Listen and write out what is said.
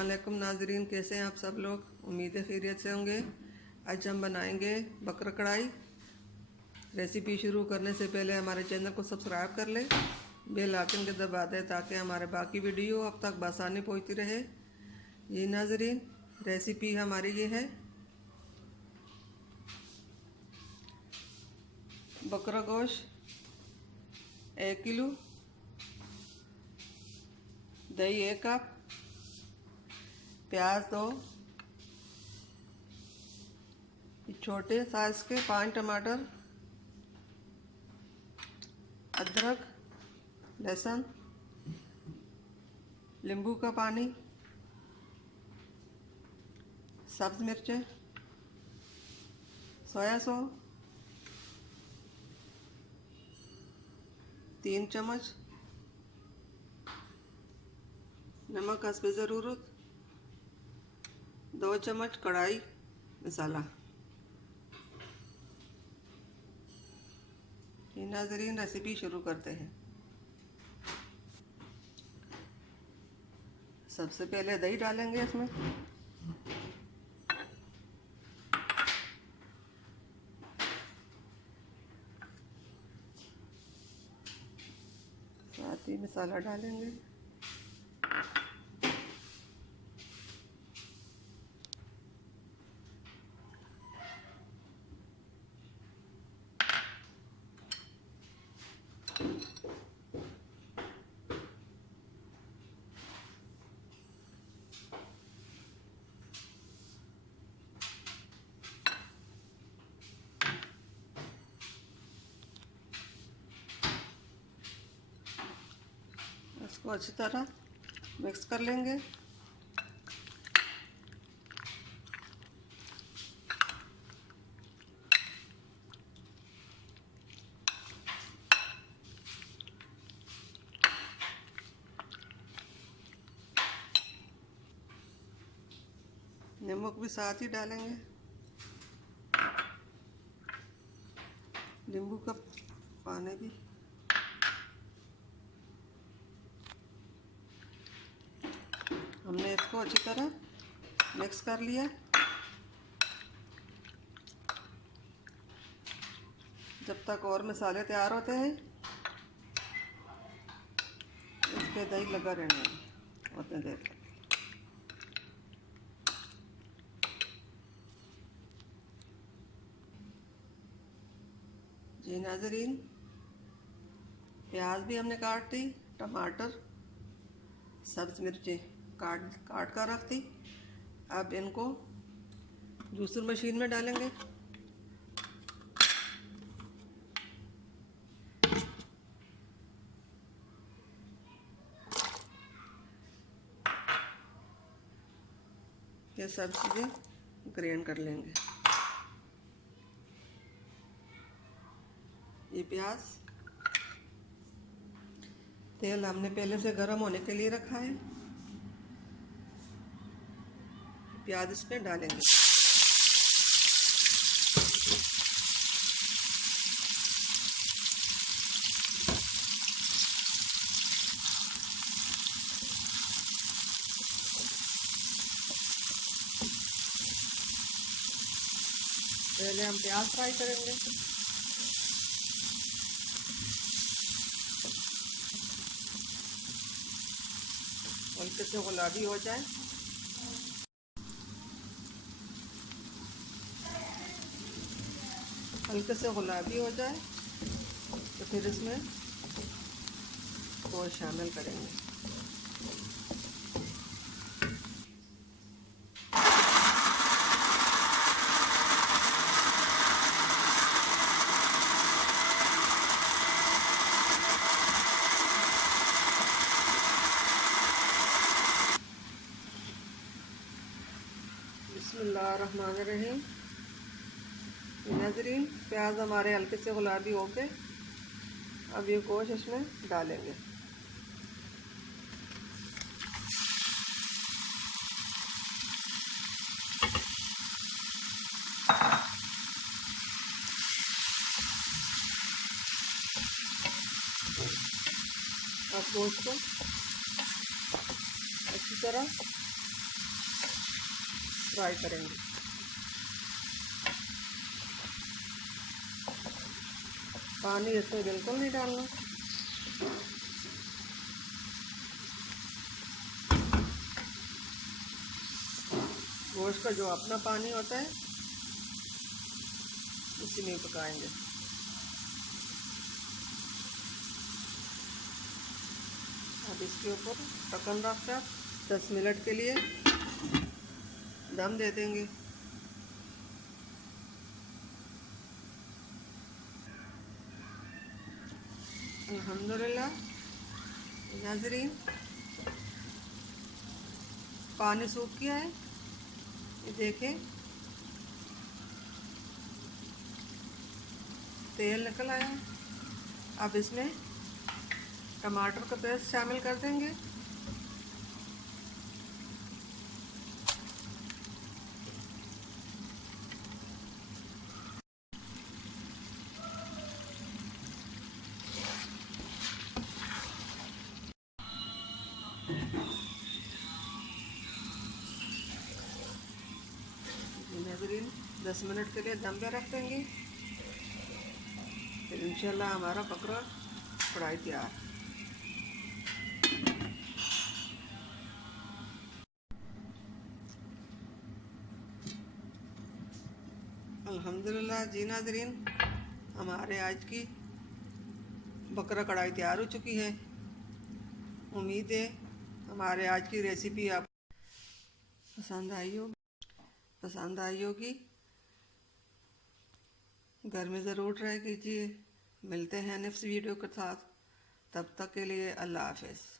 अस्सलामुअलैकुम नाजरीन, कैसे हैं आप सब लोग। उम्मीद है खैरियत से होंगे। आज हम बनाएंगे बकरा कढ़ाई। रेसिपी शुरू करने से पहले हमारे चैनल को सब्सक्राइब कर लें, बेल आइकन के दबा दें ताकि हमारे बाकी वीडियो अब तक बआसानी पहुंचती रहे। ये नाजरीन, रेसिपी हमारी ये है बकरा गोश्त 1 किलो, दही 1 कप, प्याज 2, छोटे साइज के 5 टमाटर, अदरक, लहसुन, नींबू का पानी, सब्ज मिर्चें, सोया सॉस 3 चम्मच, नमक हस्बे ज़रूरत, 2 चम्मच कढ़ाई मसाला। नाज़रीन, रेसिपी शुरू करते हैं। सबसे पहले दही डालेंगे इसमें। साथ ही मसाला डालेंगे। इसको अच्छी तरह मिक्स कर लेंगे। नमक भी साथ ही डालेंगे। नींबू का पानी भी। हमने इसको अच्छी तरह मिक्स कर लिया। जब तक और मसाले तैयार होते हैं इस पे दही लगा रहना उतने देर तक। जी नाजरीन, प्याज भी हमने काट दी, टमाटर, सब्ज मिर्चें काट कर रख दी। अब इनको जूसर मशीन में डालेंगे। ये सब चीज़ें ग्राइंड कर लेंगे। ये प्याज, तेल हमने पहले से गर्म होने के लिए रखा है। प्याज इसमें डालेंगे। पहले हम प्याज फ्राई करेंगे। हल्के से गुलाबी हो जाए। हल्के से गुलाबी हो जाए तो फिर इसमें गोश्त शामिल करेंगे। बिस्मिल्लाहिर्रहमानिर्रहीम। नाज़रीन, प्याज हमारे हल्के से गुलाबी हो गए। अब ये गोश्त इसमें डालेंगे। अब गोश्त को अच्छी तरह फ्राई करेंगे। पानी इसमें बिल्कुल नहीं डालना। गोश्त का जो अपना पानी होता है उसी में पकाएंगे। अब इसके ऊपर ढक्कन रखकर 10 मिनट के लिए दम दे देंगे। अल्हम्दुलिल्लाह नाज़रीन, पानी सूख गया है, ये देखें तेल निकल आया। अब इसमें टमाटर का पेस्ट शामिल कर देंगे। नाज़रीन 10 मिनट के लिए दम पे रख देंगे, फिर इंशाल्लाह हमारा बकरा कढ़ाई तैयार। अल्हम्दुलिल्लाह जी नाज़रीन, हमारे आज की बकरा कढ़ाई तैयार हो चुकी है। उम्मीद है हमारे आज की रेसिपी आप पसंद आई होगी। घर में ज़रूर ट्राई कीजिए। मिलते हैं नेक्स्ट वीडियो के साथ, तब तक के लिए अल्लाह हाफ़िज़।